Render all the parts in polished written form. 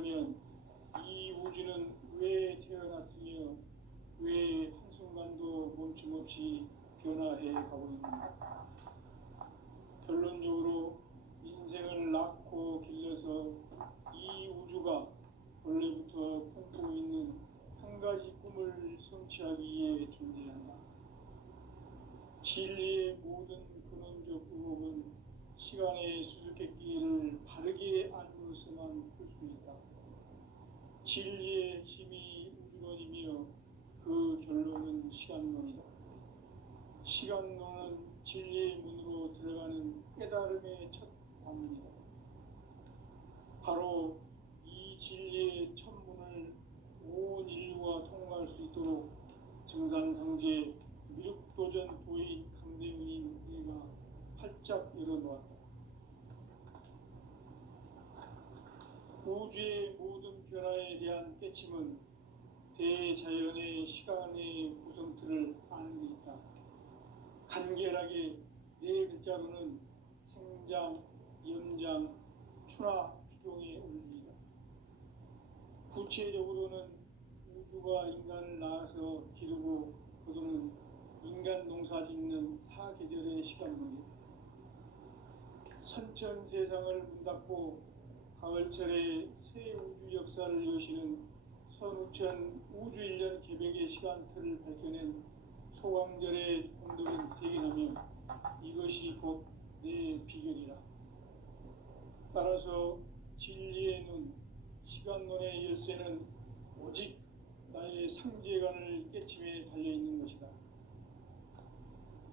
그러면 이 우주는 왜 태어났으며 왜 한순간도 멈춤없이 변화해 가고 있는가? 결론적으로 인생을 낳고 길러서 이 우주가 원래부터 꿈꾸고 있는 한 가지 꿈을 성취하기 위해 존재한다. 진리의 모든 근원적 의혹은 시간의 수수께끼를 바르게 알므로서만 풀 수 있다. 진리의 핵심이 우주론이며 그 결론은 시간론이다. 시간론은 진리의 문으로 들어가는 깨달음의 첫 관문이다. 바로 이 진리의 첫 문을 온 인류가 통과할 수 있도록 증산상제 미륵도전 도인 강대훈인 내가 활짝 열어놓았다. 우주의 모든 변화에 대한 깨침은 대자연의 시간의 구성틀을 아는 데 있다. 간결하게 네 글자로는 생장, 연장, 추나 추동의 원리이다. 구체적으로는 우주가 인간을 낳아서 기르고 거두는 인간 농사 짓는 사계절의 시간론이다. 선천 세상을 문 닫고 가을철에 새 우주 역사를 여시는 선우천 우주 1년 개백의 시간틀을 밝혀낸 소광절의 공덕인 대견하며 이것이 곧 내 비결이라. 따라서 진리의 눈, 시간론의 열쇠는 오직 나의 상제관을 깨침에 달려있는 것이다.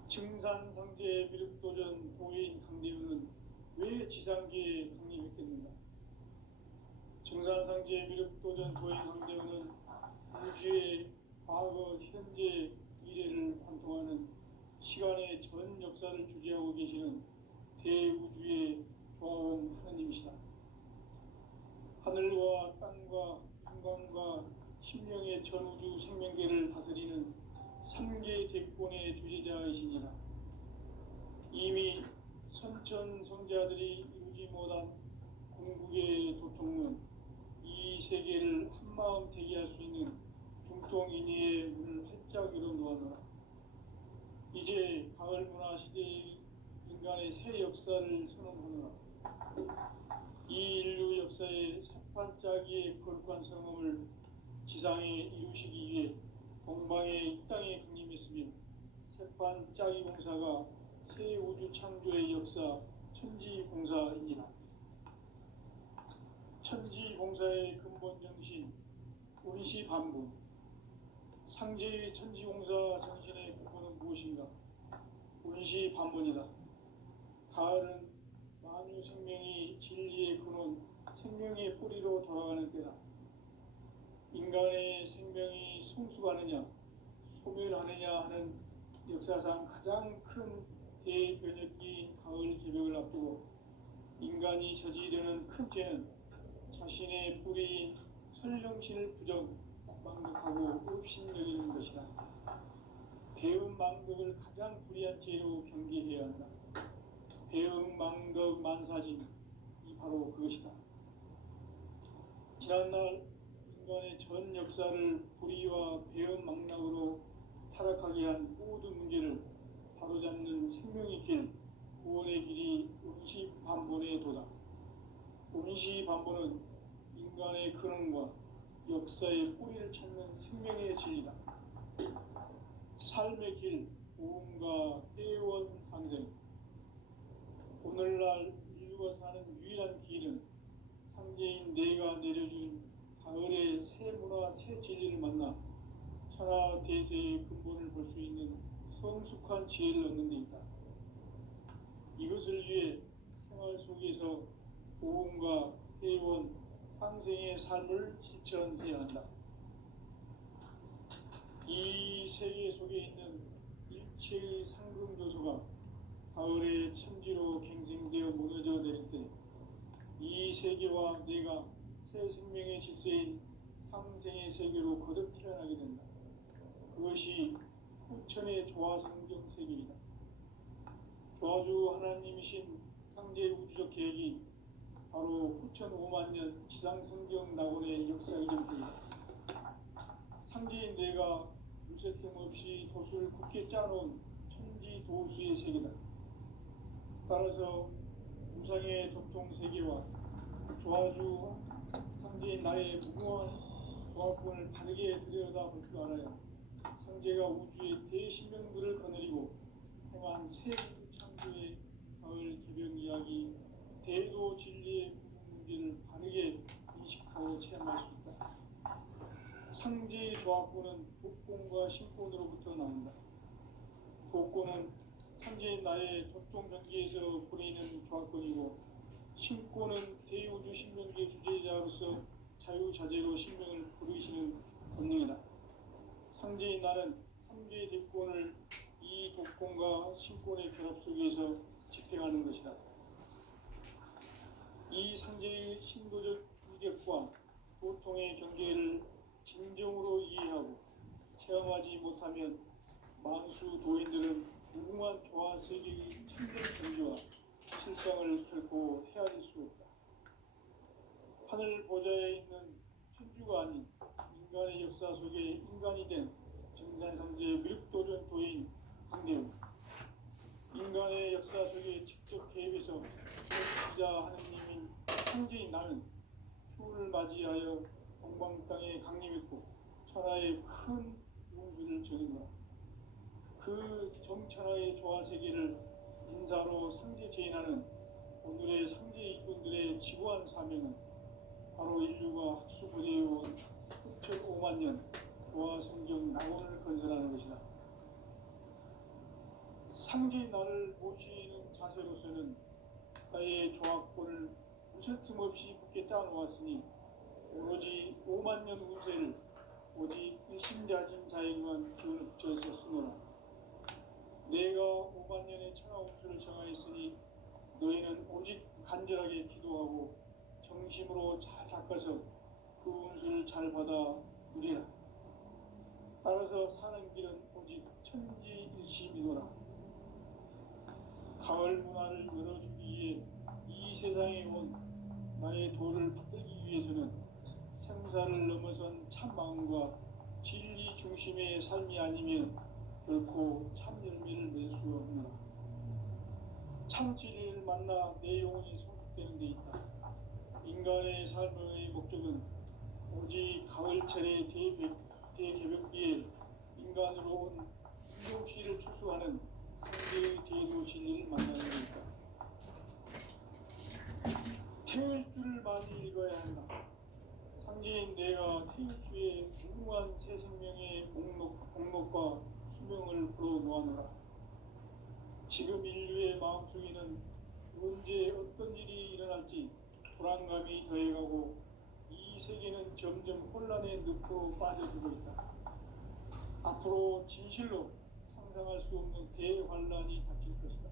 증산상제 미륵도전 도인 강대훈은 왜 지상계에 강림했겠는가? 증산상제 미륵도전 도인 강대훈은 우주의 과거, 현재, 미래를 관통하는 시간의 전 역사를 주재하고 계시는 대우주의 조화원 하나님이시다. 하늘과 땅과 인간과 심령의 전우주 생명계를 다스리는 3계 대권의 주재자이시니라. 이미 선천성자들이 이루지 못한 궁극의 도통문, 이 세계를 한마음 대기할 수 있는 중통인의의 문을 활짝 열어놓아노라. 이제 가을문화 시대의 인간의 새 역사를 선언하노라. 이 인류 역사의 새판짜기의 거룩한 성험을 지상에 이루시기 위해 동방의 이 땅에 강림했으며 새판짜기 공사가 새 우주 창조의 역사 천지공사이니라. 천지공사의 근본 정신 운시반분. 상제의 천지공사 정신의 근본은 무엇인가? 운시반분이다. 가을은 만유 생명이 진리의 근원, 생명의 뿌리로 돌아가는 때다. 인간의 생명이 성숙하느냐, 소멸하느냐 하는 역사상 가장 큰 대변혁기인 가을 개벽을 앞두고 인간이 저지르는 큰 죄는 자신의 뿌리인 설령신을 망덕하고 업신여기는 것이다. 배은망덕을 가장 불의한 죄로 경계해야 한다. 배은망덕 만사진이 바로 그것이다. 지난날 인간의 전 역사를 불의와 배은망락으로 타락하게 한 모든 문제를 바로잡는 생명의 길, 구원의 길이 운시반본의 도다. 운시반본은 인간의 근원과 역사의 뿌리를 찾는 생명의 진리다. 삶의 길, 오음과 해원 상생. 오늘날 인류가 사는 유일한 길은 상제인 내가 내려준 가을의 새 문화, 새 진리를 만나 천하 대세의 근본을 볼 수 있는 성숙한 지혜를 얻는 데 있다. 이것을 위해 생활 속에서 오음과 해원, 상생의 삶을 실천해야 한다. 이 세계 속에 있는 일체의 상승조소가 가을의 천지로 갱생되어 무너져 내릴 때 이 세계와 내가 새 생명의 질서인 상생의 세계로 거듭 태어나게 된다. 그것이 후천의 조화성경 세계이다. 조화주 하나님이신 상제 우주적 계획이 바로 후천 5만 년 지상성경 낙원의 역사이전입니다. 상제인 내가 무쇠틈 없이 도수를 굳게 짜놓은 천지 도수의 세계다. 따라서 우상의 도통 세계와 조화주 상제인 나의 무궁한 조합권을 바르게 들여다볼 줄 알아야 상제가 우주의 대신명들을 거느리고 행한 새 창조의 가을 개병 이야기 대도 진리의 구분 문제를 바르게 인식하고 체험할 수 있다. 상제의 조합권은 독권과 신권으로부터 나온다. 독권은 상제인 나의 도통 경계에서 보내는 조합권이고, 신권은 대우주 신명계 주제자로서 자유자재로 신명을 부르시는 권능이다. 상제인 나는 삼계의 대권을 이 독권과 신권의 결합 속에서 집행하는 것이다. 이 상제의 신도적 인격과 보통의 경계를 진정으로 이해하고 체험하지 못하면 만수 도인들은 무궁한 조화 세계의 참된 경지와 실상을 결코 헤아릴 수 없다. 하늘 보좌에 있는 천주가 아닌 인간의 역사 속에 인간이 된 정산상제의 미륵도전 도인 강대웅, 인간의 역사 속에 직접 개입해서 지자 하느님인 상제인 나는 추후를 맞이하여 동방 땅에 강림했고 천하의 큰 운수를 정의노라. 그 정천하의 조화 세계를 인사로 상제 제인하는 오늘의 상제 이꾼들의 지구한 사명은 바로 인류가 학수고대해온 후천 5만 년 조화 성경 낙원을 건설하는 것이다. 상제인 나를 모시는 자세로서는 나의 조합권을 무쇠틈 없이 굳게 짜놓았으니 오로지 5만 년 운세를 오직 일심자진 자에게만 기운을 붙여서 쓰노라. 내가 5만 년의 천하 운수를 정하였으니 너희는 오직 간절하게 기도하고 정심으로 잘 닦아서 그 운수를 잘 받아 누리라. 따라서 사는 길은 오직 천지일심이노라. 가을 문화를 열어주기 위해 이 세상에 온 나의 도를 받들기 위해서는 생사를 넘어선 참 마음과 진리 중심의 삶이 아니면 결코 참 열매를 낼 수 없노라. 참 진리를 만나 내 영혼이 성숙되는 데 있다. 인간의 삶의 목적은 오직 가을철의 대개벽기에 인간으로 온 인종시를 추수하는 상제의 대도 진리를 만나는 데 있다. 태울 줄을 많이 읽어야 한다. 상제인 내가 태울주의 무궁한 새 생명의 목록과 수명을 불어놓아노라. 지금 인류의 마음속에는 언제 어떤 일이 일어날지 불안감이 더해가고 이 세계는 점점 혼란의 늪으로 빠져들고 있다. 앞으로 진실로 상상할 수 없는 대환란이 닥칠 것이다.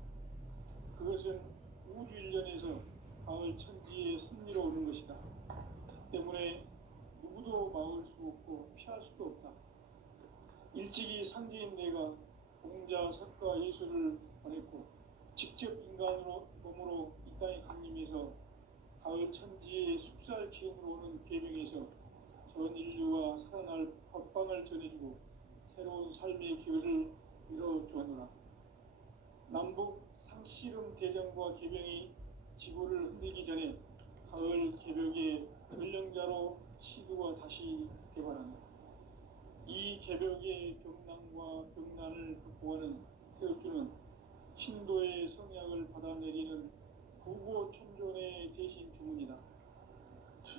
그것은 우주 일련에서 가을 천지의 섭리로 오는 것이다. 때문에 누구도 막을 수 없고 피할 수도 없다. 일찍이 상제인 내가 공자, 석가, 예수를 보냈고 직접 인간으로 몸으로 이 땅에 강림해서 가을 천지의 숙살 기운으로 오는 계명에서 전 인류가 살아날 법방을 전해주고 새로운 삶의 기회를 이뤄주었노라. 남북 상씨름 대전과 계병이 지구를 흔들기 전에 가을 개벽의 전령자로 시구가 다시 개발한다. 이 개벽의 병난과 병난을 극복하는 태울주는 신도의 성약을 받아내리는 구고천존의 대신 주문이다.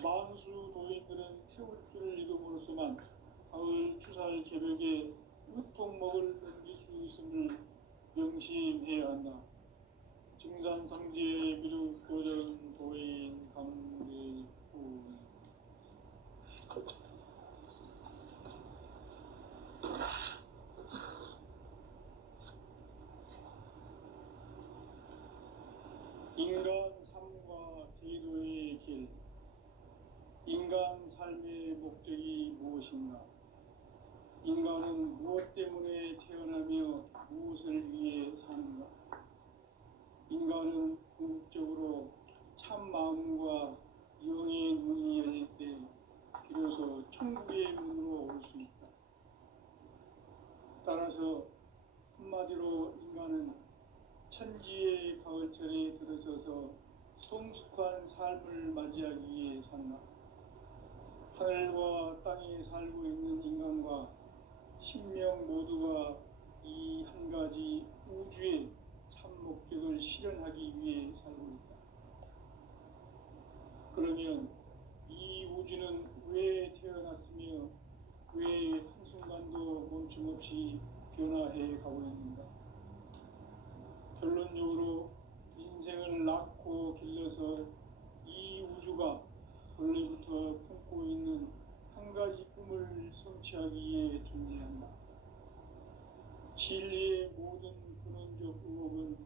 만수 도인들은 태울주를 읽음으로써만 가을 추살 개벽에 으통먹을 넘길 수 있음을 명심해야 한다. 증산상제의 미륵도전 도인 강대훈. 인간 삶과 대도의 길. 인간 삶의 목적이 무엇인가? 인간은 무엇 때문에 태어나며 무엇을 위해 사는가? 인간은 궁극적으로 참 마음과 성숙한 삶을 맞이하기 위해 산다. 하늘과 땅에 살고 있는 인간과 신명 모두가 이 한 가지 우주의 참 목적을 실현하기 위해 살고 있다. 그러면 이 우주는 왜 태어났으며 왜 한순간도 멈춤없이 변화해 가고 있는가? 결론적으로 인생을 낳고 길러서 이 우주가 원래부터 품고 있는 한 가지 꿈을 성취하기 위해 존재한다. 진리의 모든 근원적 의혹은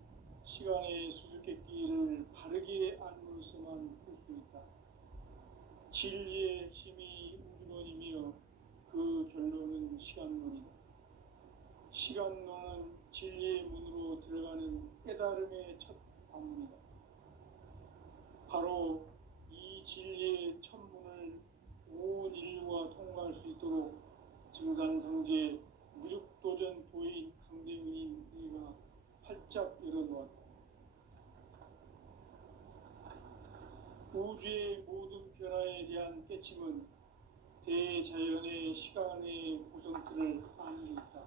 시간의 수수께끼를 바르게 알므로서만 풀 수 있다. 진리의 핵심이 우주론이며 그 결론은 시간론이다. 시간론은 진리의 문으로 들어가는 깨달음의 첫 방문이다. 바로 이 진리의 첫 문을 온 인류가 통과할 수 있도록 증산성제 무력도전 도인 강대문인 네가 활짝 열어놓았다. 우주의 모든 변화에 대한 깨침은 대자연의 시간의 구성틀을 아는 데 있다.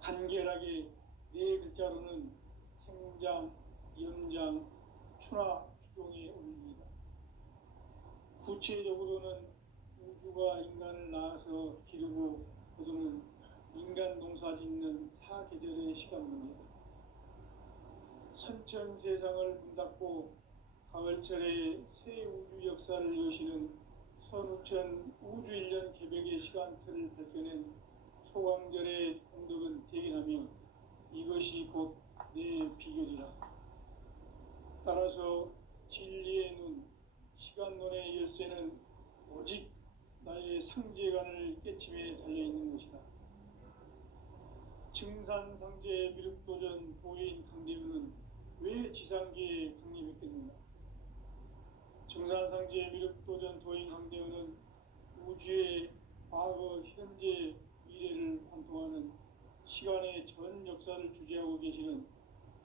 간결하게 네 글자로는 생장, 연장, 추나 추동의 원리이다. 구체적으로는 우주가 인간을 낳아서 기르고 거두는 인간 농사 짓는 사계절의 시간 문제다. 선천 세상을 문닫고 가을철에 새 우주 역사를 여시는 선우천 우주 1년 개벽의 시간틀을 밝혀낸 소광절의 공덕은 대견하며 이것이 곧 내 비결이라. 따라서 진리의 눈, 시간론의 열쇠는 오직 나의 상제관을 깨침에 달려있는 것이다. 증산상제 미륵도전 도인 강대문은 왜 지상계에 강림했겠는가? 증산상제 미륵도전 도인 강대문은 우주의 과거, 현재, 미래를 관통하는 시간의 전 역사를 주재하고 계시는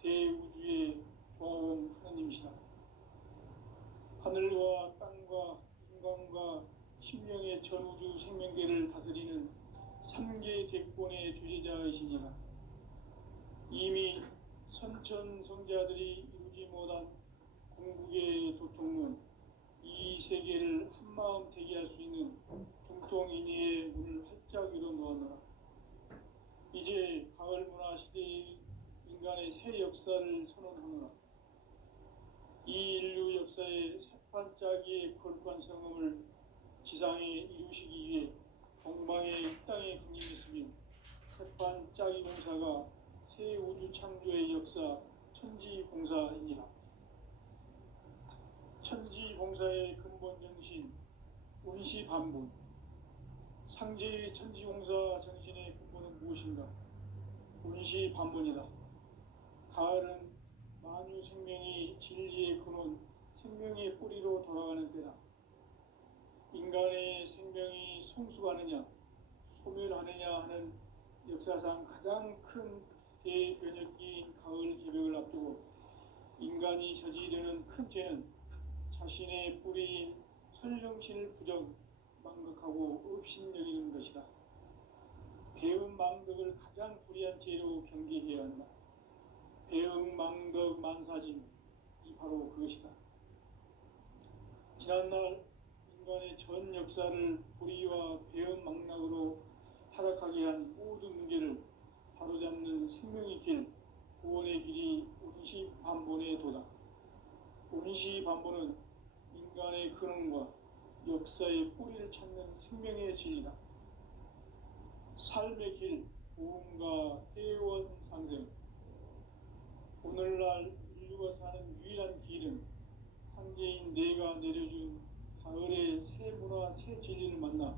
대우주의 조화원 하나님이시다. 하늘과 땅과 인간과 신명의 전우주 생명계를 다스리는 3개 대권의 주재자이시니라. 이미 선천성자들이 이루지 못한 궁극의 도통론, 이 세계를 한마음 대기할 수 있는 중통인의의 문을 활짝 열어놓았노라. 이제 가을 문화 시대의 인간의 새 역사를 선언하노라. 이 인류 역사의 새반짝이의 거룩한 성음을 지상에 이루시기 위해 동방의 이 땅에 강림했으며 새반짝이 공사가 새 우주 창조의 역사 천지공사이니라. 천지공사의 근본 정신 운시반본. 상제의 천지공사 정신의 근본은 무엇인가? 운시반본이다. 가을은 만유 생명이 진리의 근원, 생명의 뿌리로 돌아가는 때다. 인간의 생명이 성숙하느냐, 소멸하느냐 하는 역사상 가장 큰 대변혁기인 가을 개벽을 앞두고 인간이 저지르는 큰 죄는 자신의 뿌리인 설령신을 부정, 망각하고 업신여기는 것이다. 배은 망덕을 가장 불의한 죄로 경계해야 한다. 배응 망덕 만사진, 이 바로 그것이다. 지난날 인간의 전 역사를 불의와 배은 망락으로 타락하게 한 모든 문제를 바로잡는 생명의 길, 구원의 길이 운시반본의 도다. 운시반본은 인간의 근원과 역사의 뿌리를 찾는 생명의 진리다. 삶의 길, 보험과 해원 상생. 오늘날 인류가 사는 유일한 길은 상제인 내가 내려준 가을의 새 문화, 새 진리를 만나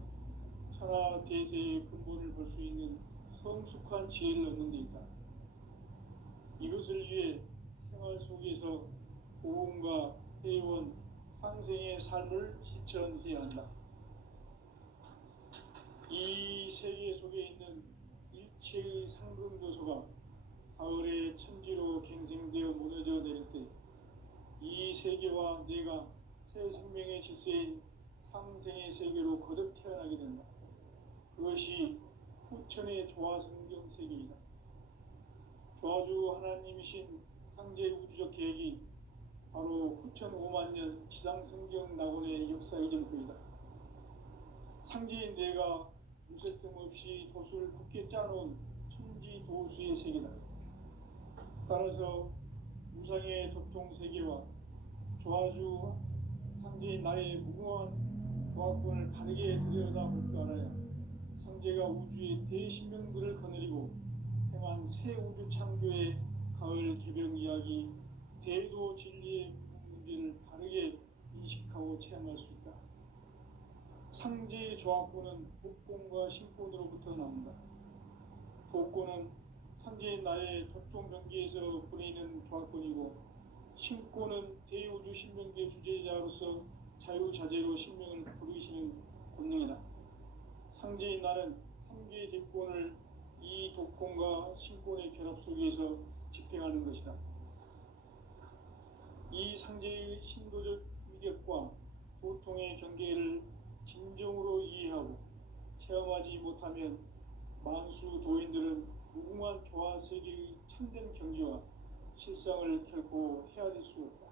천하 대세의 근본을 볼 수 있는 성숙한 지혜를 얻는 데 있다. 이것을 위해 생활 속에서 보험과 해원, 상생의 삶을 실천해야 한다. 이 세계 속에 있는 일체의 상금 요소가 가을의 천지로 갱생되어 무너져 내릴 때 이 세계와 내가 새 생명의 질서인 상생의 세계로 거듭 태어나게 된다. 그것이 후천의 조화성경 세계이다. 조화주 하나님이신 상제 우주적 계획이 바로 후천 5만 년 지상성경 낙원의 역사 이전부이다. 상제인 내가 무쇠뜸 없이 도수를 굳게 짜놓은 천지도수의 세계다. 따라서 무상의 도통 세계와 조화주 상제인 나의 무궁한 조화권을 바르게 들여다볼 줄 알아야 상제가 우주의 대신명들을 거느리고 행한 새 우주 창조의 가을 개벽 이야기, 대도 진리의 문제를 바르게 인식하고 체험할 수 있다. 상제의 조화권은 복권과 신권으로부터 나온다. 복권은 상제인 나의 도통 경계에서 부리는 조화권이고, 신권은 대우주 신명계 주제자로서 자유자재로 신명을 부르시는 권능이다. 상제인 나는 3개의 대권을 이 독권과 신권의 결합 속에서 집행하는 것이다. 이 상제의 신도적 위력과 도통의 경계를 진정으로 이해하고 체험하지 못하면 만수 도인들은 무궁한 조화 세계의 참된 경지와 실상을 결코 헤아릴 수 없다.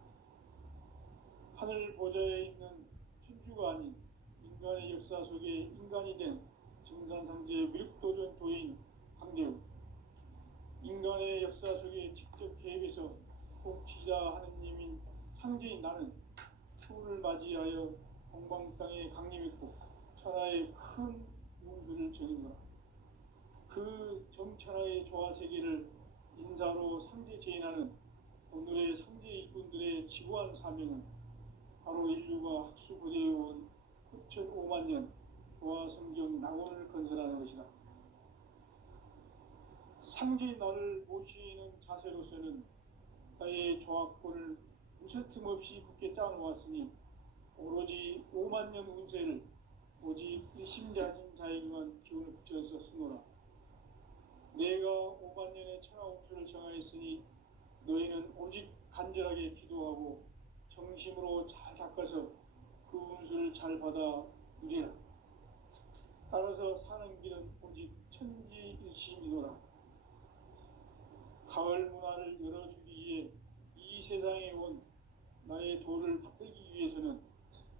하늘 보좌에 있는 천주가 아닌 인간의 역사 속에 인간이 된 증산상제의 미륵도전 도인 강대우, 인간의 역사 속에 직접 개입해서 통치자 하느님인 상제인 나는 추운을 맞이하여 동방 땅에 강림했고 천하의 큰 운수를 전인노라. 그 정천하의 조화 세계를 인사로 상제 제인하는 오늘의 상제 일꾼들의 지구한 사명은 바로 인류가 학수부대해온 후천 5만 년 조화 성경 낙원을 건설하는 것이다. 상제인 나를 모시는 자세로서는 나의 조화권을 무쇠틈 없이 굳게 짜놓았으니 오로지 5만 년 운세를 오직 일심자진 자에게만 기운을 붙여서 쓰노라. 내가 5만 년의 천하 운수를 정하였으니 너희는 오직 간절하게 기도하고 정심으로 잘 닦아서 그 운수를 잘 받아 누리라. 따라서 사는 길은 오직 천지일심이노라. 가을 문화를 열어주기 위해 이 세상에 온 나의 도를 받들기 위해서는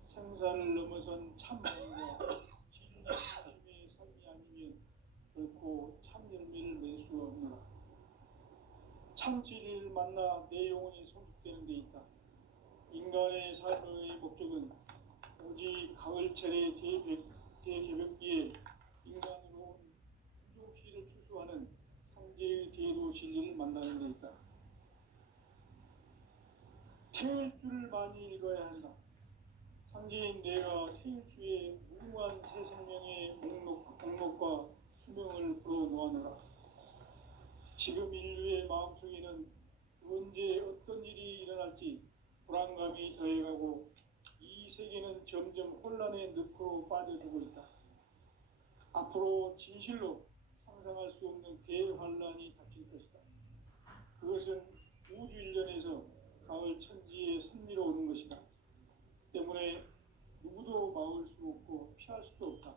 생사를 넘어선 참마음과 진리중심의 삶이 아니면 결코 참 열매를 맺을 수 없노라. 참 진리를 만나 내 영혼이 성숙되는 데 있다. 인간의 삶의 목적은 오직 가을철의 대개벽기에 인간으로 온 부족시를 추수하는 상제의 대도 진리를 만나는 데 있다. 태일주를 많이 읽어야 한다. 상제인 내가 태일주의 무궁한 새 생명의 목록과 수명을 불어놓아노라. 지금 인류의 마음속에는 언제 어떤 일이 일어날지 불안감이 더해가고 이 세계는 점점 혼란의 늪으로 빠져들고 있다. 앞으로 진실로 상상할 수 없는 대환란이 닥칠 것이다. 그것은 우주 일련에서 가을 천지의 섭리로 오는 것이다. 때문에 누구도 막을 수 없고 피할 수도 없다.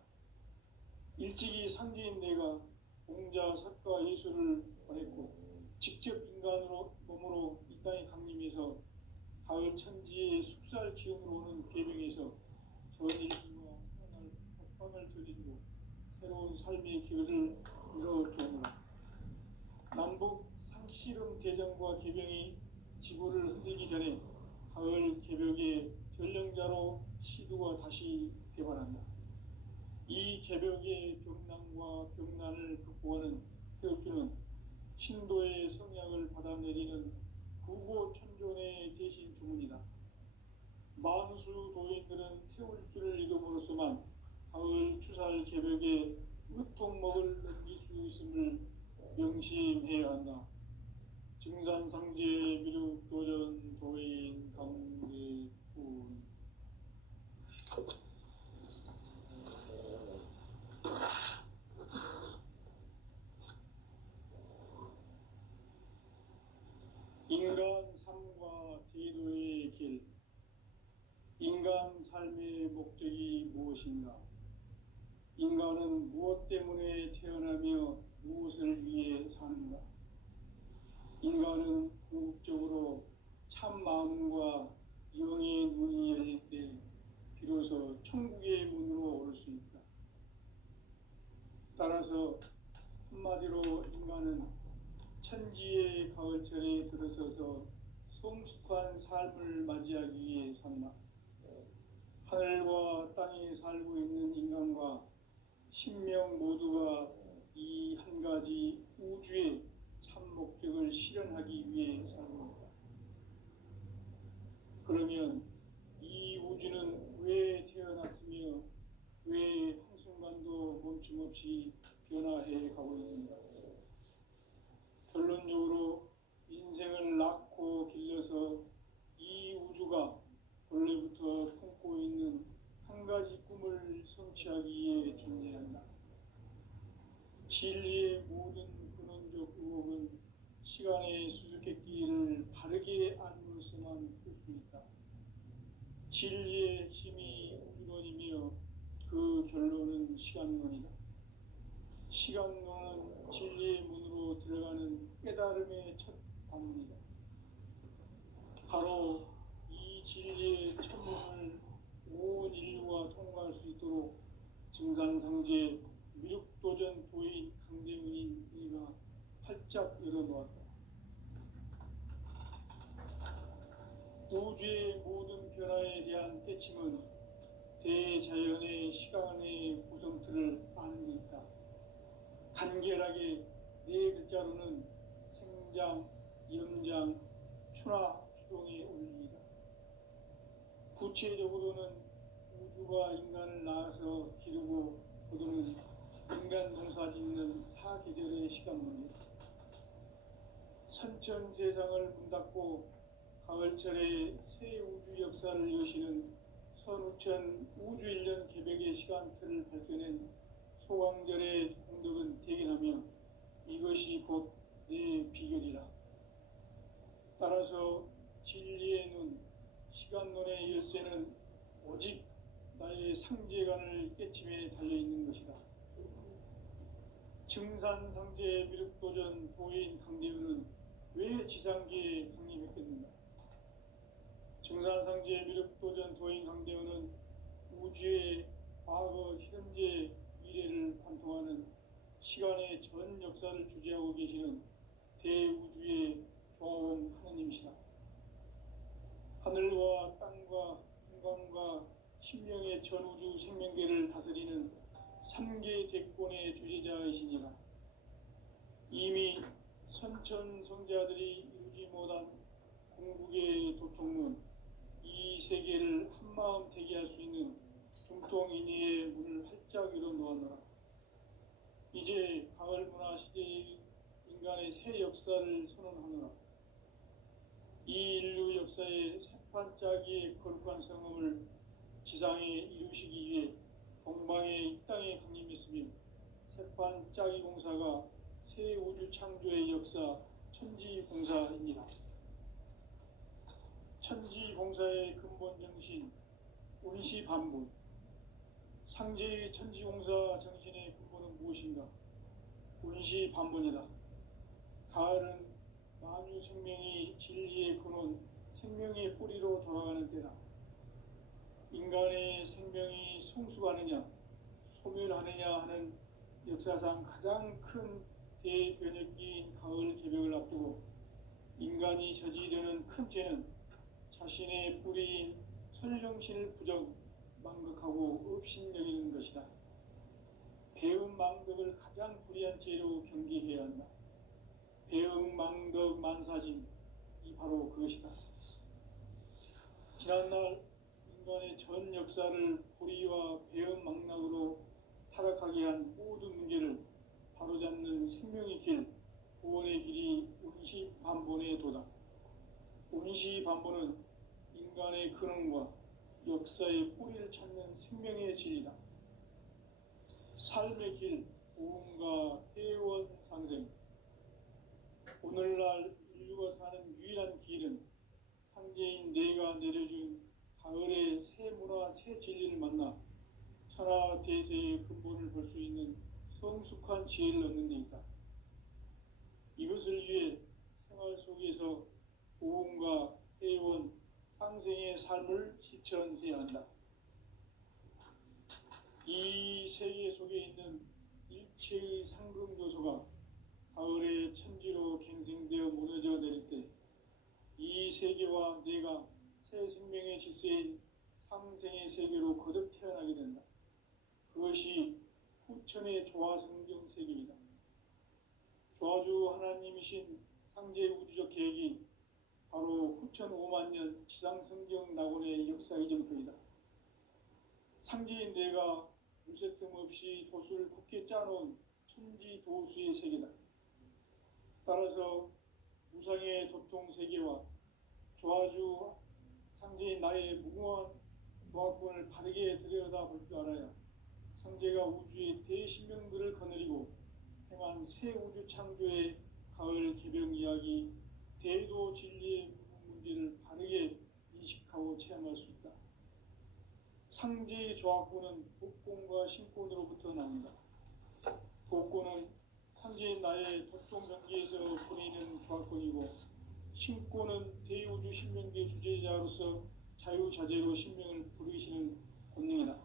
일찍이 상제인 내가 공자, 석가, 예수를 보냈고 직접 인간으로 몸으로 이 땅에 강림해서 가을 천지의 숙살 기운으로 오는 계명에서 전 인류와 태어날 법방을 전해주고 새로운 삶의 기회를 열어주오노라. 남북 상씨름 대전과 개병이 지구를 흔들기 전에 가을 개벽의 전령자로 시두가 다시 개발한다. 이 개벽의 병난과 병난을 극복하는 태울주는 신도의 성약을 받아내리는 구고천존의 대신 주문이다. 만수 도인들은 태울주를 읽음으로써만 가을 추살 개벽의 으통목을 넘길 수 있음을 명심해야 한다. 증산상제 미륵도전 도인 강대군. 인간 삶과 제도의 삶의 목적이 무엇인가? 인간은 무엇 때문에 태어나며 무엇을 위해 사는가? 인간은 궁극적으로 참 마음과 영의 눈이 열릴 때 비로소 천국의 문으로 오를 수 있다. 따라서 한마디로 인간은 천지의 가을철에 들어서서 성숙한 삶을 맞이하기 위해 산다. 하늘과 땅에 살고 있는 인간과 신명 모두가 이 한 가지 우주의 참 목적을 실현하기 위해 살고 있다. 그러면 이 우주는 왜 태어났으며 왜 한순간도 멈춤없이 변화해 가고 있는가? 결론적으로 인생을 낳고 길러서 이 우주가 본래부터 품고 있는 한 가지 꿈을 성취하기 위해 존재한다. 진리의 모든 근원적 의혹은 시간의 수수께끼를 바르게 알므로서만 풀 수 있다. 진리의 핵심이 우주론이며 그 결론은 시간론이다. 시간론은 진리의 문으로 들어가는 깨달음의 첫 관문이다. 바로 이 진리의 첫 문을 온 인류가 통과할 수 있도록 증산상제 미륵도전 도인 강대문인 이가 활짝 열어놓았다. 우주의 모든 변화에 대한 깨침은 대자연의 시간의 구성틀을 아는 데 있다. 간결하게 네 글자로는 생장, 염장, 추나 추동의 원리이다. 구체적으로는 우주가 인간을 낳아서 기르고 거두는 인간 농사 짓는 사계절의 시간 문제. 선천 세상을 문 닫고 가을철에 새 우주 역사를 여시는 선우천 우주 1년 개백의 시간틀을 밝혀낸 소광절의 공덕은 대견하며 이것이 곧 내 비결이라. 따라서 진리의 눈, 시간론의 열쇠는 오직 나의 상제관을 깨침에 달려있는 것이다. 증산상제 미륵도전 도인 강대우는 왜 지상계에 강림했겠는가? 증산상제 미륵도전 도인 강대우는 우주의 과거, 현재, 미래를 관통하는 시간의 전 역사를 주재하고 계시는 대우주의 종합원 하느님이시다. 하늘과 땅과 인간과 신명의 전우주 생명계를 다스리는 3계 대권의 주제자이시니라. 이미 선천 성자들이 이루지 못한 궁극의 도통문, 이 세계를 한마음 되게 할 수 있는 중통인의의 문을 활짝 열어놓았노라. 이제 가을 문화 시대의 인간의 새 역사를 선언하노라. 이 인류 역사의 새반짝이의 거룩한 성음을 지상에 이루시기 위해 동방의 이 땅에 강림했으며 새반짝이 공사가 새 우주 창조의 역사 천지공사입니다. 천지공사의 근본 정신 운시반분. 상제의 천지공사 정신의 근본은 무엇인가? 운시반분이다. 가을은 만유 생명이 진리의 근원, 생명의 뿌리로 돌아가는 때다. 인간의 생명이 성숙하느냐, 소멸하느냐 하는 역사상 가장 큰 대변혁기인 가을 개벽을 앞두고 인간이 저지르는 큰 죄는 자신의 뿌리인 설령신을 망각하고 업신여기는 것이다. 배음 망덕을 가장 불의한 죄로 경계해야 한다. 배음 망덕 만사진, 이 바로 그것이다. 지난날 인간의 전 역사를 불의와 배음 망락으로 타락하게 한 모든 문제를 바로잡는 생명의 길, 구원의 길이 운시반본의 도다. 운시반본은 인간의 근원과 역사의 뿌리를 찾는 생명의 진리다. 삶의 길, 보험과 회원 상생. 오늘날 인류가 사는 유일한 길은 상제인 내가 내려준 가을의 새 문화 새 진리를 만나 천하 대세의 근본을 볼 수 있는 성숙한 지혜를 얻는 데 있다. 이것을 위해 생활 속에서 보온과 회원, 상생의 삶을 실천해야 한다. 이 세계 속에 있는 일체의 상금 요소가 가을의 천지로 갱생되어 무너져 내릴 때 이 세계와 내가 새 생명의 질서인 상생의 세계로 거듭 태어나게 된다. 그것이 후천의 조화성경 세계이다. 조화주 하나님이신 상제 우주적 계획이 바로 후천 5만 년 지상성경 낙원의 역사 이전표이다. 상제인 내가 무쇠틈 없이 도수를 굳게 짜놓은 천지 도수의 세계다. 따라서 무상의 도통 세계와 조화주 상제인 나의 무궁한 조화권을 바르게 들여다볼 줄 알아야 상제가 우주의 대신명들을 거느리고 행한 새 우주 창조의 가을 개병 이야기 대도 진리의 문제를 바르게 인식하고 체험할 수 있다. 상제의 조화권은 복권과 신권으로부터 나온다. 복권은 상제인 나의 도통 경계에서 보내는 조화권이고 신권은 대우주 신명계 주제자로서 자유자재로 신명을 부르시는 권능이다.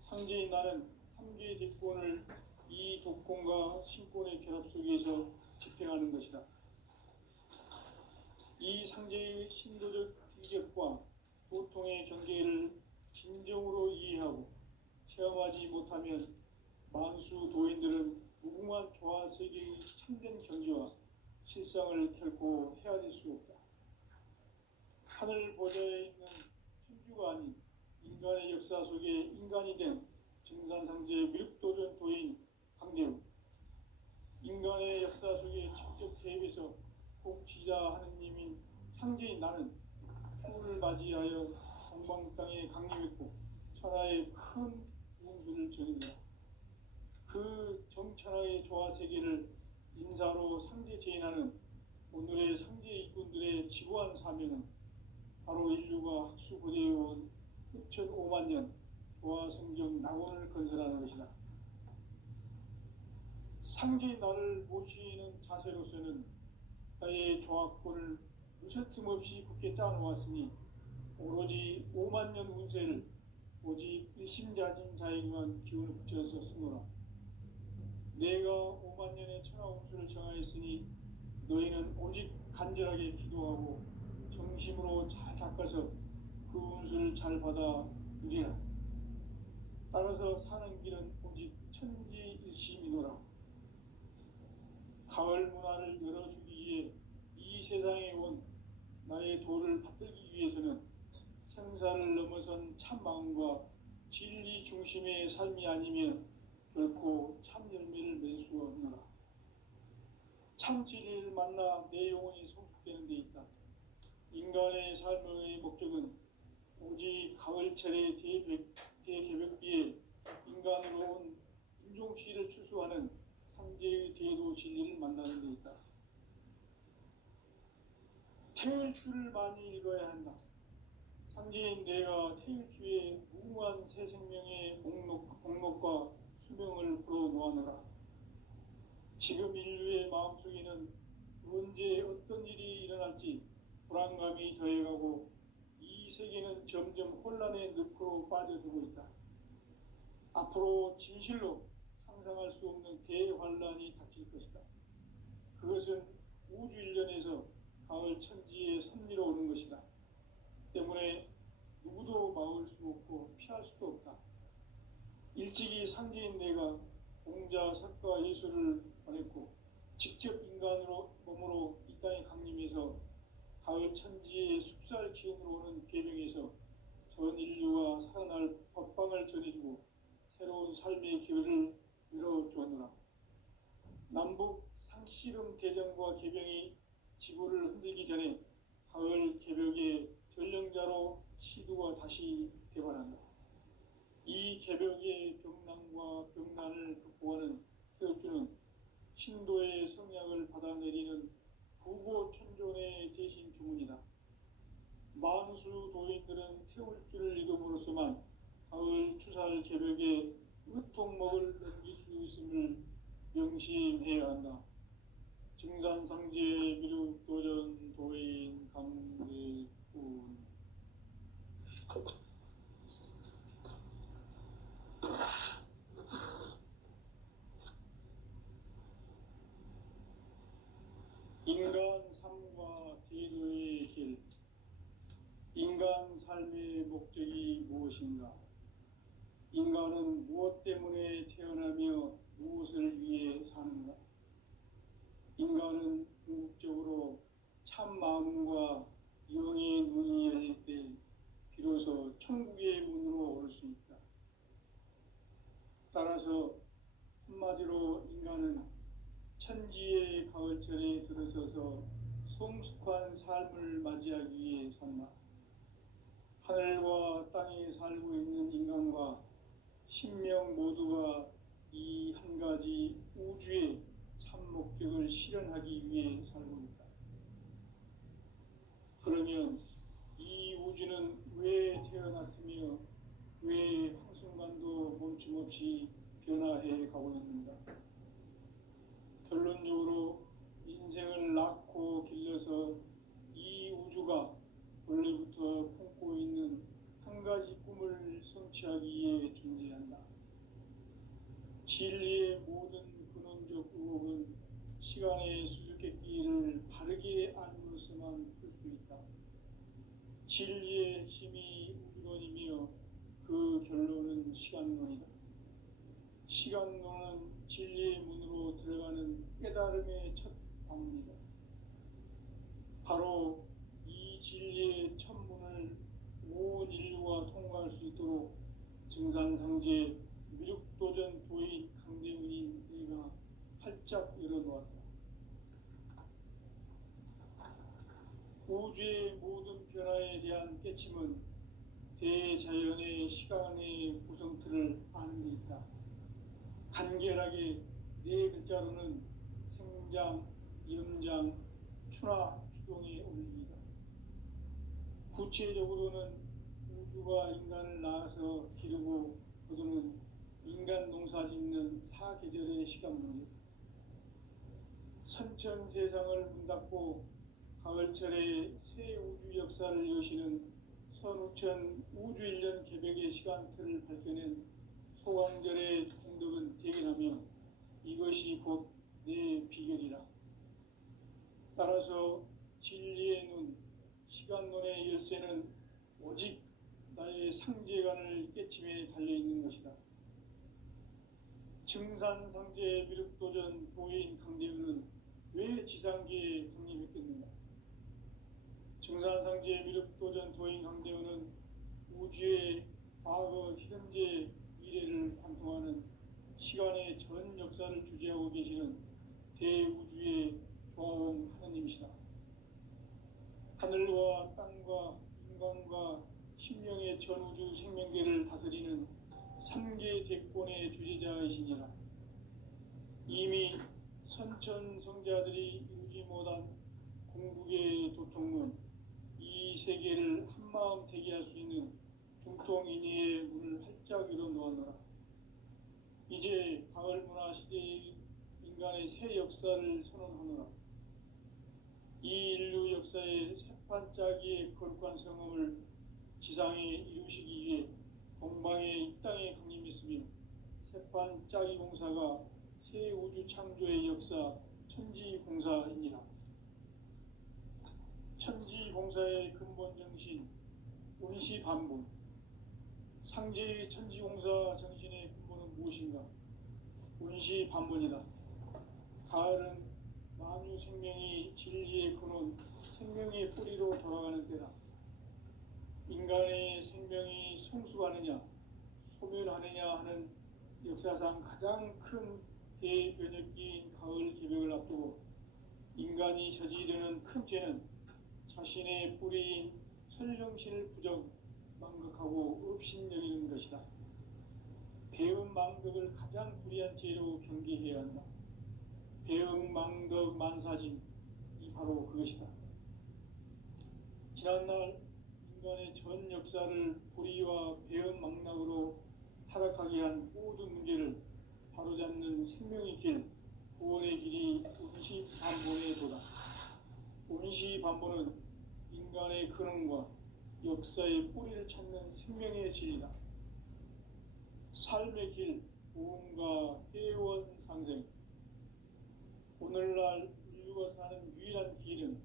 상제인 나는 3개의 뒷권을 이 독권과 신권의 결합 속에서 집행하는 것이다. 이 상제의 신도적 인격과 도통의 경계를 진정으로 이해하고 체험하지 못하면 만수 도인들은 무궁한 조화 세계의 참된 경지와 실상을 결코 헤아릴 수 없다. 하늘 보좌에 있는 천주가 아닌 인간의 역사 속에 인간이 된 증산상제 미륵도전 도인 강대우, 인간의 역사 속에 직접 개입해서 복지자 하느님인 상제인 나는 추후를 맞이하여 동방 땅에 강림했고 천하의 큰 운수를 전했다. 그 정천하의 조화 세계를 인사로 상제 제인하는 오늘의 상제 일꾼들의 지구한 사명은 바로 인류가 학수고대해온 후천 5만 년 조화 성경 낙원을 건설하는 것이다. 상제인 나를 모시는 자세로서는 나의 조화권을 무쇠틈 없이 굳게 짜놓았으니 오로지 5만 년 운세를 오직 일심자진 자에게만 기운을 붙여서 쓰노라. 내가 5만 년의 천하 운수를 정하였으니 너희는 오직 간절하게 기도하고 정심으로 잘 닦아서 그 운수를 잘 받아 누리라. 따라서 사는 길은 오직 천지일심이노라. 가을 문화를 열어주기 위해 이 세상에 온 나의 도를 받들기 위해서는 생사를 넘어선 참 마음과 진리 중심의 삶이 아니면 결코 참 열매를 맺을 수가 없노라. 참 진리를 만나 내 영혼이 성숙되는 데 있다. 인간의 삶의 목적은 오직 가을철의 대개벽기에 인간으로 온 인종시를 추수하는 상제의 대도 진리를 만나는 데 있다. 태일주를 많이 읽어야 한다. 상제인 내가 태일주의 무궁한 새 생명의 목록과 수명을 불어놓아노라. 지금 인류의 마음속에는 언제 어떤 일이 일어날지 불안감이 더해가고 이 세계는 점점 혼란의 늪으로 빠져들고 있다. 앞으로 진실로 상상할 수 없는 대환란이 닥칠 것이다. 그것은 우주 일련에서 가을 천지의 섭리로 오는 것이다. 때문에 누구도 막을 수 없고 피할 수도 없다. 일찍이 상제인 내가 공자, 석가, 예수를 보냈고 직접 인간으로 몸으로 이 땅에 강림해서 가을 천지의 숲살 기운으로 오는 계명에서 전 인류가 살아날 법방을 전해주고 새로운 삶의 기회를 열어주었노라. 남북 상씨름 대전과 개병이 지구를 흔들기 전에 가을 개벽의 전령자로 시두가 다시 되반한다. 이 개벽의 병난과 병난을 극복하는 태극주는 신도의 성약을 받아내리는 부고 천존의 대신 주문이다. 만수 도인들은 태울 줄을 익음으로써만 가을 추살 개벽에 으통먹을 넘길 수 있음을 명심해야 한다. 증산상제 미륵도전 도인 강대군. 인간 삶과 대도의 길. 인간 삶의 목적이 무엇인가? 인간은 무엇 때문에 태어나며 무엇을 위해 사는가? 인간은 궁극적으로 참 마음과 영의 눈이 열릴 때 비로소 천국의 문으로 올 수 있다. 따라서 한마디로 인간은 천지의 가을철에 들어서서 성숙한 삶을 맞이하기 위해 산다. 하늘과 땅에 살고 있는 인간과 신명 모두가 이 한 가지 우주의 참 목적을 실현하기 위해 살고 있다. 그러면 이 우주는 왜 태어났으며 왜 한순간도 멈춤없이 변화해 가고 있는가? 결론적으로 인생을 낳고 길러서 이 우주가 원래부터 품고 있는 한 가지 꿈을 성취하기 위해 존재한다. 진리의 모든 근원적 의혹은 시간의 수수께끼를 바르게 알므로서만 풀 수 있다. 진리의 핵심이 우주론이며 그 결론은 시간론이다. 시간론은 진리의 문으로 들어가는 깨달음의 첫 방문이다. 바로 이 진리의 첫 문을 온 인류가 통과할 수 있도록 증산상제 미륵도전 도인 강대문인 내가 활짝 열어놓았다. 우주의 모든 변화에 대한 깨침은 대자연의 시간의 구성틀을 아는 데 있다. 간결하게 네 글자로는 생장, 염장, 추나 추동에 올립니다. 구체적으로는 우주가 인간을 낳아서 기르고 거두는 인간 농사 짓는 사계절의 시간 문제. 선천 세상을 문 닫고 가을철에 새 우주 역사를 여시는 선우천 우주 1년 개벽의 시간틀을 밝혀낸 소광절의 공덕은 대견하며 이것이 곧 내 비결이라. 따라서 진리의 눈, 시간론의 열쇠는 오직 나의 상제관을 깨침에 달려있는 것이다. 증산상제 미륵도전 도인 강대우는 왜 지상계에 강림했겠는가? 증산상제 미륵도전 도인 강대우는 우주의 과거, 현재, 미래를 관통하는 시간의 전 역사를 주재하고 계시는 대우주의 종 하느님이시다. 하늘과 땅과 인간과 신명의 전우주 생명계를 다스리는 3계 대권의 주재자이시니라. 이미 선천성자들이 이루지 못한 궁극의 도통문, 이 세계를 한마음 되게 할 수 있는 중통인의의 문을 활짝 열어놓았노라. 이제 가을 문화 시대의 인간의 새 역사를 선언하노라. 이 인류 역사의 새판짜기의 거룩한 성음을 지상에 이루시기 위해 동방의 이 땅에 강림했으며 새판짜기 공사가 새 우주 창조의 역사 천지공사이니라. 천지공사의 근본 정신 운시반분. 상제의 천지공사 정신의 근본은 무엇인가? 운시반분이다. 가을은 만유 생명이 진리의 근원, 생명의 뿌리로 돌아가는 때다. 인간의 생명이 성숙하느냐, 소멸하느냐 하는 역사상 가장 큰 대변혁기인 가을 개벽을 앞두고 인간이 저지르는 큰 죄는 자신의 뿌리인 설령신을 부정, 망각하고 업신여기는 것이다. 배음 망덕을 가장 불의한 죄로 경계해야 한다. 배음 망덕 만사진, 이 바로 그것이다. 지난날 인간의 전 역사를 불의와 배은망락으로 타락하게 한 모든 문제를 바로잡는 생명의 길, 구원의 길이 운시반본의 도다. 운시반본은 인간의 근원과 역사의 뿌리를 찾는 생명의 진리다. 삶의 길, 보험과 회원 상생. 오늘날 인류가 사는 유일한 길은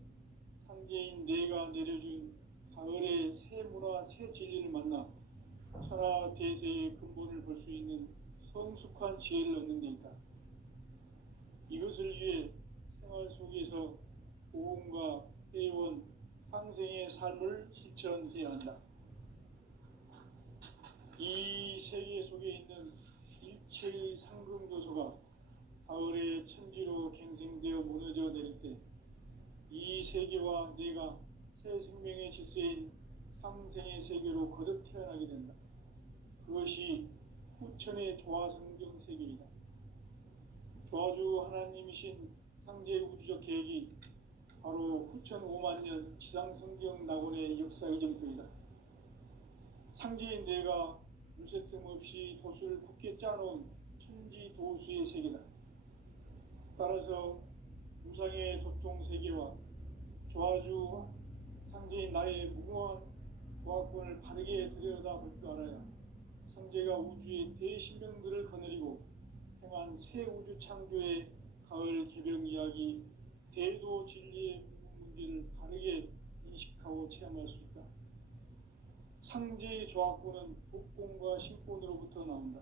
상제인 내가 내려준 가을의 새 문화, 새 진리를 만나 천하 대세의 근본을 볼 수 있는 성숙한 지혜를 얻는 데 있다. 이것을 위해 생활 속에서 보험과 회원, 상생의 삶을 실천해야 한다. 이 세계 속에 있는 일체의 상금 요소가 가을의 천지로 갱생되어 무너져 내릴 때 이 세계와 내가 새 생명의 질서인 상생의 세계로 거듭 태어나게 된다. 그것이 후천의 조화성경 세계이다. 조화주 하나님이신 상제 우주적 계획이 바로 후천 5만년 지상성경 낙원의 역사 이전표이다. 상제인 내가 물새틈 없이 도수를 굳게 짜놓은 천지도수의 세계다. 따라서 무상의 도통 세계와 조화주 상제인 나의 무궁한 조화권을 바르게 들여다볼 줄 알아야 상제가 우주의 대신명들을 거느리고 행한 새 우주 창조의 가을 개병 이야기, 대도 진리의 문제를 바르게 인식하고 체험할 수 있다. 상제의 조화권은 복권과 신권으로부터 나온다.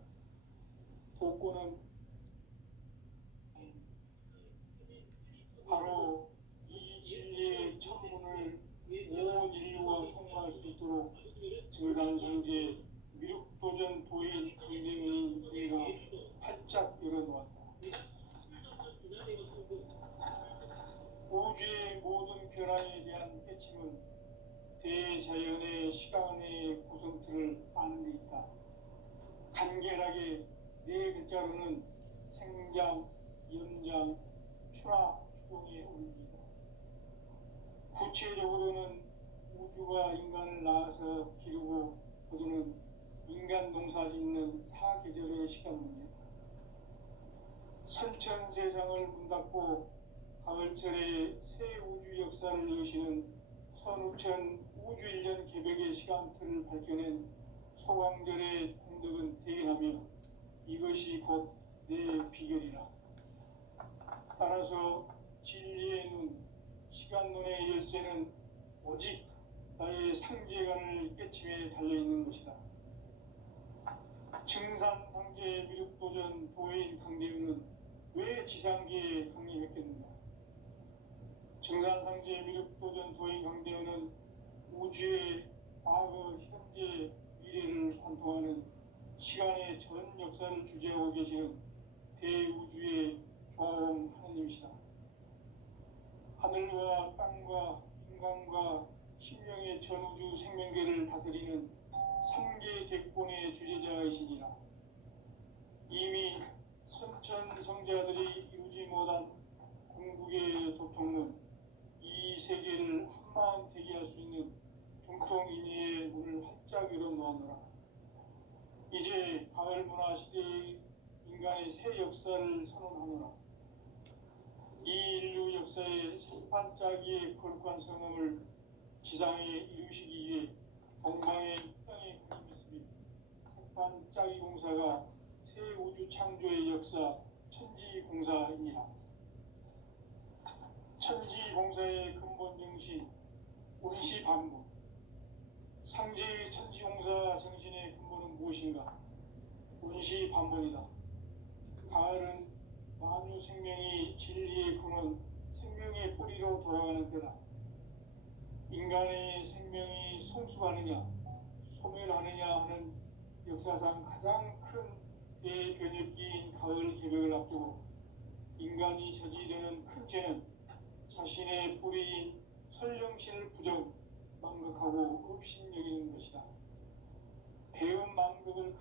복권은 바로 이 진리의 천문을 온 인류가 통과할 수 있도록 증산성제 미륵도전 도인 강림의 내가 활짝 열어놓았다. 우주의 모든 변화에 대한 깨침은 대자연의 시간의 구성틀을 아는 데 있다. 간결하게 네 글자로는 생장, 연장, 추락, 추동의 원리이다. 구체적으로는 우주가 인간을 낳아서 기르고 거두는 인간 농사 짓는 사계절의 시간 문제다. 선천 세상을 문 닫고 가을철에 새 우주 역사를 여시는 선우천 우주 1년 개벽의 시간틀을 밝혀낸 소광절의 공덕은 대견하며 이것이 곧 내 비결이라. 따라서 진리의 눈, 시간 눈의 열쇠는 오직 나의 상제관을 깨침에 달려있는 것이다. 증산상제 미륵도전 도인 강대우는 왜 지상계에 강림했겠는가? 증산상제 미륵도전 도인 강대우는 우주의 과거, 현재, 미래를 관통하는 시간의 전 역사를 주재하고 계시는 대우주의 조화원 하나님이시다. 하늘과 땅과 인간과 신명의 전우주 생명계를 다스리는 삼계 대권의 주제자이시니라. 이미 선천 성자들이 이루지 못한 궁극의 도통은 이 세계를 한마음 되게 할 수 있는 중통인의의 문을 활짝 열어놓았노라. 이제 가을 문화 시대의 인간의 새 역사를 선언하노라. 이 인류 역사의 첫 반짝이의 거룩한 성음을 지상에 이루시기 위해 동방의 땅에 그림이 있으며 첫 반짝이 공사가 새 우주 창조의 역사 천지공사입니다. 천지공사의 근본 정신 운시반본. 상제의 천지공사 정신의 근본은 무엇인가? 운시반본이다. 가을은 만유 생명이 진리의 근원, 생명의 뿌리로 돌아가는 때다. 인간의 생명이 성숙하느냐, 소멸하느냐 하는 역사상 가장 큰 대변혁기인 가을 개벽을 앞두고 인간이 저지르는 큰 죄는 자신의 뿌리인 설령신을 부정, 망각하고 업신여기는 것이다. 배운 망덕을